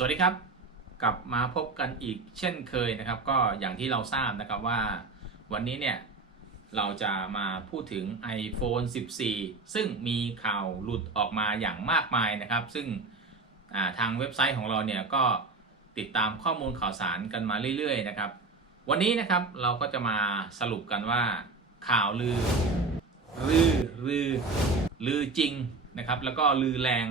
สวัสดีครับ กลับมาพบกันอีกเช่นเคยนะครับ ก็อย่างที่เราทราบนะครับว่าวันนี้เนี่ย เราจะมาพูดถึง iPhone 14 ซึ่งมีข่าวหลุดออกมาอย่างมากมายนะครับ ซึ่งอ่าทางเว็บไซต์ของเราเนี่ยก็ติดตามข้อมูลข่าวสารกันมาเรื่อยๆนะครับ วันนี้นะครับเราก็จะมาสรุปกันว่าข่าวลือลือลือลือจริงนะครับ แล้วก็ลือแรง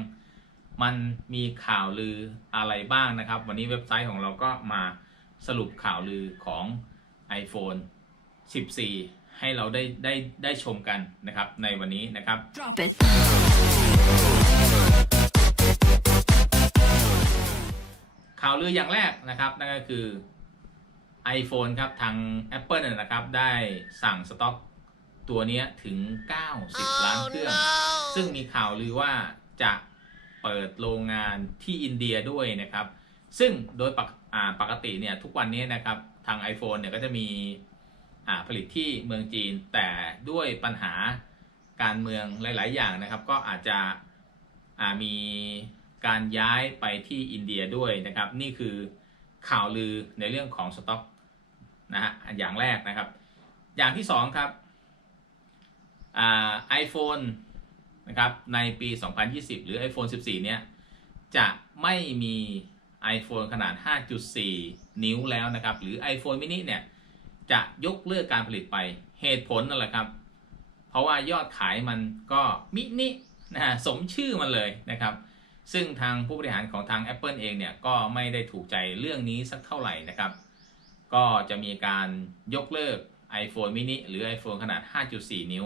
มันมีข่าวลืออะไรบ้างนะครับ วันนี้เว็บไซต์ของเราก็มาสรุปข่าวลือของ iPhone 14 ให้เราได้ได้ได้ชมกันนะครับในวันนี้นะครับ Drop it. ข่าวลืออย่างแรกนะครับ นั่นก็คือ iPhone ครับ ทาง Apple เนยนะครับ ได้สั่งสต็อกตัวเนี้ยถึง 90 ล้านเครื่อง ซึ่งมีข่าวลือว่าจะ เปิดโรงงานที่อินเดียด้วยนะครับ ซึ่งโดยปกปกติเนี่ยทุกวันนี้นะครับทาง iPhone เนี่ยก็จะมีผลิตที่เมืองจีน แต่ด้วยปัญหาการเมืองหลาย ๆ อย่างนะครับ ก็อาจจะมีการย้ายไปที่อินเดียด้วยนะครับ นี่คือข่าวลือในเรื่องของสต็อกนะฮะอย่างแรกนะครับ อย่างที่สองครับไอ่า iPhone นะครับในปี 2020 หรือ iPhone 14 เนี่ยจะไม่มี iPhone ขนาด 5.4 นิ้วแล้วนะครับ หรือ iPhone mini เนี่ยจะยกเลิกการผลิตไปเหตุผลนั่นแหละครับ เพราะว่ายอดขายมันก็มินินะฮะสมชื่อมันเลยนะครับ ซึ่งทางผู้บริหารของทาง Apple เองเนี่ยก็ไม่ได้ถูกใจเรื่องนี้สักเท่าไหร่นะครับ ก็จะมีการยกเลิก iPhone mini หรือ iPhone ขนาด 5.4 นิ้ว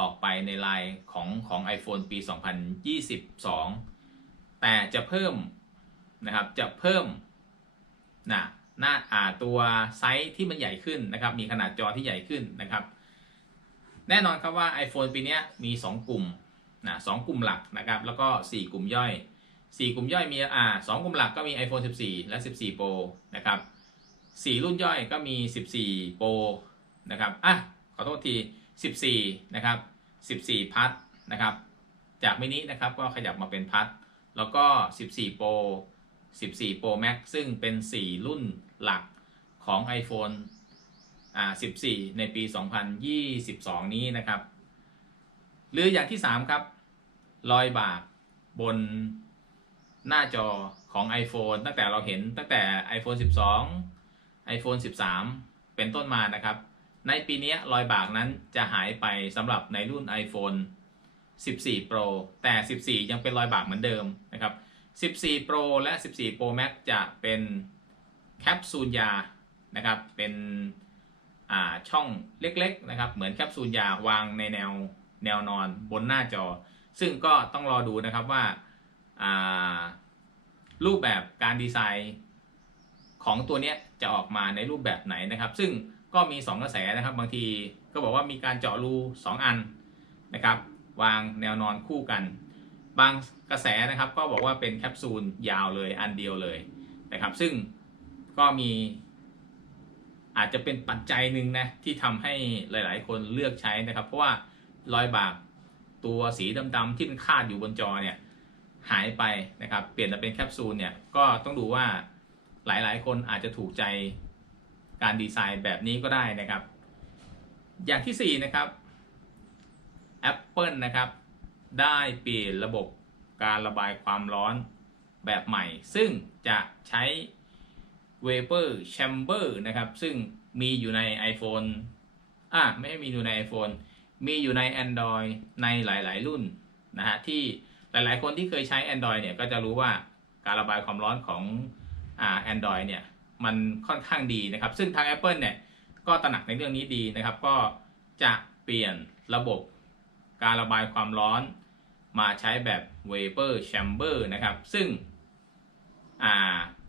ออกไปในลน์ของของ iPhone ปี 2022 แต่จะเพิ่มนะครับจะเพิ่มนะหน้าอ่าตัวไซส์ที่มันใหญ่ขึ้นนะครับ มีขนาดจอที่ใหญ่ขึ้นนะครับ แน่นอนครับว่า iPhone ปีนี้มี 2 กลุ่มนะสองกลุ่มหลักนะครับ แล้วก็ 4 กลุ่มย่อย 4 กลุ่มย่อยมีอ่าสองกลุ่มหลักก็มี iPhone 14 และ 14 Pro นะครับ 4 รุ่นย่อยก็มี 14 Pro นะครับอะขอโทษที 14 นะครับ 14 พัทนะครับ จากมินินะครับก็ขยับมาเป็นพัทแล้วก็ 14 Pro 14 Pro Max ซึ่งเป็น 4 รุ่นหลักของ iPhone อ่า14 ในปี 2022 นี้นะครับ หรืออย่างที่ 3 ครับรอยบากบนหน้าจอของ iPhone ตั้งแต่เราเห็นตั้งแต่ iPhone 12 iPhone 13 เป็นต้นมานะครับ ในปีนี้รอยบากนั้นจะหายไปสำหรับในรุ่น iPhone 14 Pro แต่ 14 ยังเป็นรอยบากเหมือนเดิมนะครับ 14 Pro และ 14 Pro Max จะเป็นแคปซูลยานะครับ เป็นอ่าช่องเล็กๆนะครับ เหมือนแคปซูลยาวางในแนวแนวนอนบนหน้าจอ ซึ่งก็ต้องรอดูนะครับว่าอ่ารูปแบบการดีไซน์ของตัวนี้จะออกมาในรูปแบบไหนนะครับ ซึ่ง ก็มี 2 กระแสนะครับ บางทีก็บอกว่ามีการเจาะรู 2 อันนะครับ วางแนวนอนคู่กัน บางกระแสนะครับ ก็บอกว่าเป็นแคปซูลยาวเลยอันเดียวเลยนะครับ ซึ่งก็มีอาจจะเป็นปัจจัยหนึ่งนะที่ทำให้หลาย ๆ คนเลือกใช้นะครับ เพราะว่ารอยบากตัวสีดำๆที่มันคาดอยู่บนจอเนี่ยหายไปนะครับ เปลี่ยนมาเป็นแคปซูลเนี่ยก็ต้องดูว่าหลายๆ คนอาจจะถูกใจ การดีไซน์แบบนี้ก็ได้นะครับ อย่างที่ 4 นะครับ Apple นะครับ ได้เปลี่ยนระบบการระบายความร้อนแบบใหม่ ซึ่งจะใช้ Vapor Chamber นะครับ ซึ่งมีอยู่ใน iPhone อะไม่ให้มีอยู่ใน iPhone มีอยู่ใน Android ในหลาย ๆ รุ่นนะฮะที่หลาย ๆ คนที่เคยใช้ Android เนี่ยก็จะรู้ว่าการระบายความร้อนของอ่า Android เนี่ย มันค่อนข้างดีนะครับ ซึ่งทาง Apple เนี่ยก็ตระหนักในเรื่องนี้ดีนะครับ ก็จะเปลี่ยนระบบการระบายความร้อนมาใช้แบบ Vapor Chamber นะครับ ซึ่ง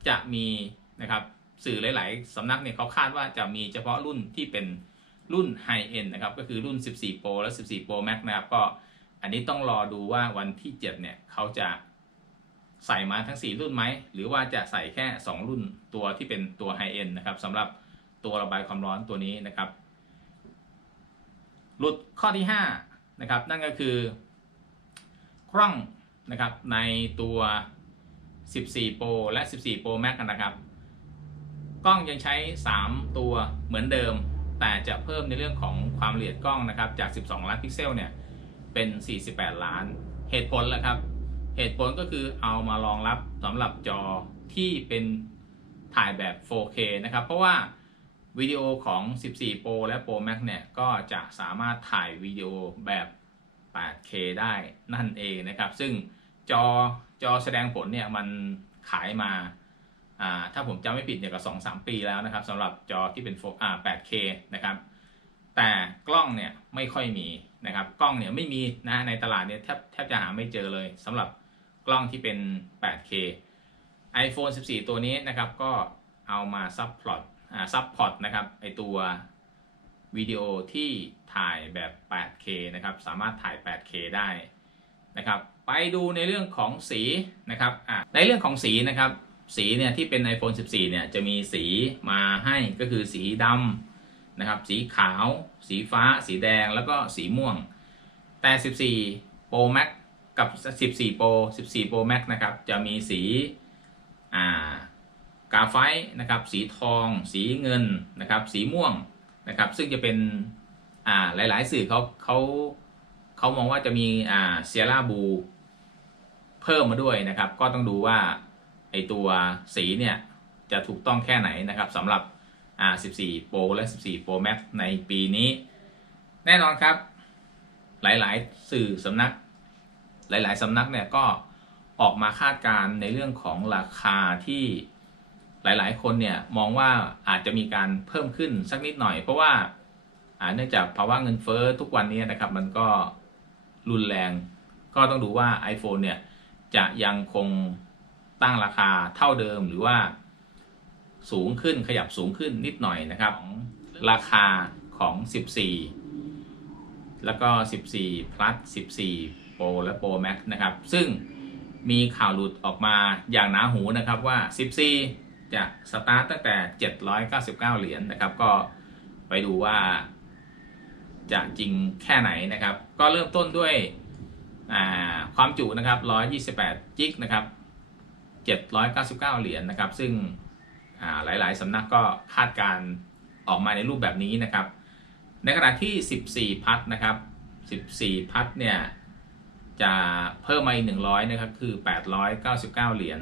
จะมีนะครับสื่อหลาย ๆ สำนักเนี่ยเขาคาดว่าจะมีเฉพาะรุ่นที่เป็นรุ่น High End นะครับ ก็คือรุ่น 14 Pro และ 14 Pro Max นะครับ ก็อันนี้ต้องรอดูว่าวันที่ 7 เนี่ยเขาจะ ใส่มาทั้ง 4 รุ่นไหม หรือว่าจะใส่แค่ 2 รุ่นตัวที่เป็นตัว High End นะครับสำหรับตัวระบายความร้อนตัวนี้นะครับ หลุดข้อที่5นะครับ นั่นก็คือกล้องนะครับในตัว 14 Pro และ 14 Pro Max นนะครับ กล้องยังใช้ 3 ตัวเหมือนเดิม แต่จะเพิ่มในเรื่องของความละเอียดกล้องนะครับ จาก 12 ล้านพิกเซลเนี่ย เป็น 48 ล้าน เหตุผลแหละครับ เหตุผลก็คือเอามารองรับสำหรับจอที่เป็นถ่ายแบบ 4K นะครับ เพราะว่าวิดีโอของ 14 Pro และ Pro Max เนี่ย ก็จะสามารถถ่ายวิดีโอแบบ 8K ได้นั่นเองนะครับ ซึ่งจอจอแสดงผลเนี่ย มันขายมาถ้าผมจำไม่ผิดเนี่ยก็2 3ปีแล้วนะครับสำหรับจอที่เป็น 8K นะครับ แต่กล้องเนี่ยไม่ค่อยมีนะครับ กล้องเนี่ยไม่มีนะในตลาดเนี่ยแทบแทบจะหาไม่เจอเลยสำหรับ กล้องที่เป็น 8K iPhone 14 ตัวนี้นะครับก็เอามาซับพอตอ่าซับพอร์ตนะครับไอตัววิดีโอที่ถ่ายแบบ 8K นะครับสามารถถ่าย 8K ได้นะครับไปดูในเรื่องของสีนะครับในเรื่องของสีนะครับสีเนี่ยที่เป็น iPhone 14 เนี่ยจะมีสีมาให้ก็คือสีดำนะครับสีขาว สีฟ้า สีแดงแล้วก็สีม่วง แต่ 14 Pro Max กับ 14 Pro 14 Pro Max นะครับ จะมีสีอ่ากาไฟต์นะครับ สีทอง สีเงินนะครับ สีม่วงนะครับ ซึ่งจะเป็นอ่าหลายๆ สื่อเขาเขาเขามองว่าจะมีอ่าเซียร่าบูเพิ่มมาด้วยนะครับ ก็ต้องดูว่าไอตัวสีเนี่ยจะถูกต้องแค่ไหนนะครับสำหรับอ่า14 Pro และ 14 Pro Max ในปีนี้ แน่นอนครับ หลาย ๆ สื่อสำนัก หลาย ๆสำนักเนี่ยก็ออกมาคาดการณ์ในเรื่องของราคาที่หลาย ๆ คนเนี่ยมองว่าอาจจะมีการเพิ่มขึ้นสักนิดหน่อย เพราะว่าเนื่องจากภาวะเงินเฟ้อทุกวันนี้นะครับ มันก็รุนแรง ก็ต้องดูว่า iPhone เนี่ยจะยังคงตั้งราคาเท่าเดิมหรือว่าสูงขึ้นขยับสูงขึ้นนิดหน่อยนะครับ ราคาของ 14 แล้วก็ 14 plus 14 Pro และ Pro Max นะครับ ซึ่งมีข่าวหลุดออกมาอย่างหนาหูนะครับว่า 14 จะสตาร์ตตั้งแต่ 799 เหรียญนะครับ ก็ไปดูว่า จะจริงแค่ไหนนะครับ ก็เริ่มต้นด้วยความจุนะครับ 128 จิกนะครับ 799 เหรียญนะครับ ซึ่งหลายๆสำนักก็คาดการออกมาในรูปแบบนี้นะครับ ในขณะที่ 14 พัทนะครับ 14 พัทเนี่ย จะเพิ่มมาอีก100นะครับคือ899เหรียญ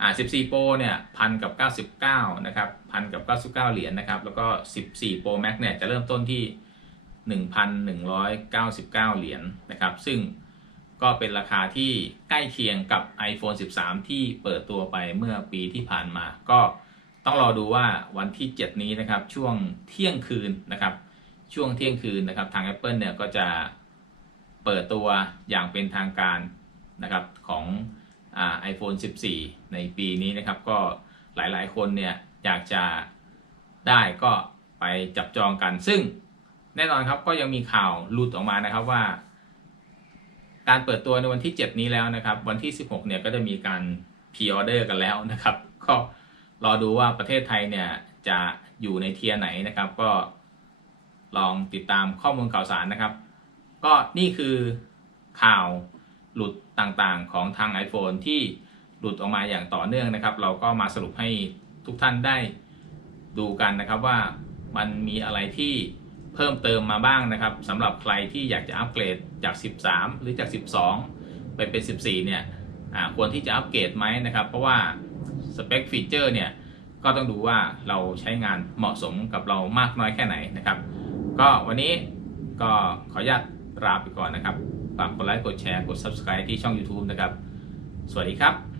อ่า14 Pro เนี่ยพันกับ99นะครับพันกับ99 เหรียญนะครับแล้วก็ 14 Pro Max เนี่ยจะเริ่มต้นที่ 1,199 เหรียญนะครับซึ่งก็เป็นราคาที่ใกล้เคียงกับ iPhone 13 ที่เปิดตัวไปเมื่อปีที่ผ่านมา ก็ต้องรอดูว่าวันที่ 7 นี้นะครับช่วงเที่ยงคืนนะครับช่วงเที่ยงคืนนะครับทาง Apple เนี่ยก็จะ เปิดตัวอย่างเป็นทางการนะครับของไอ่า iPhone 14 ในปีนี้นะครับ ก็หลายๆ คนเนี่ยอยากจะได้ก็ไปจับจองกัน ซึ่งแน่นอนครับก็ยังมีข่าวหลุดออกมานะครับว่า การเปิดตัวในวันที่ 7 นี้แล้วนะครับ วันที่ 16 เนี่ยก็จะมีการพ r ออเดอร์กันแล้วนะครับ ก็รอดูว่าประเทศไทยเนี่ยจะอยู่ในเทียร์ไหนนะครับ ก็ลองติดตามข้อมูลข่าวสารนะครับ ก็นี่คือข่าวหลุดต่างๆของทาง iPhone ที่หลุดออกมาอย่างต่อเนื่องนะครับ เราก็มาสรุปให้ทุกท่านได้ดูกันนะครับว่ามันมีอะไรที่เพิ่มเติมมาบ้างนะครับสำหรับใครที่อยากจะอัปเกรดจาก 13 หรือจาก 12 ไปเป็น 14 เนี่ยควรที่จะอัปเกรดไหมนะครับ เพราะว่าสเปคฟีเจอร์เนี่ยก็ต้องดูว่าเราใช้งานเหมาะสมกับเรามากน้อยแค่ไหนนะครับ ก็วันนี้ก็ขออนุญาต ลาไปก่อนนะครับฝากกดไลค์กดแชร์กด Subscribe ที่ช่อง YouTube นะครับ สวัสดีครับ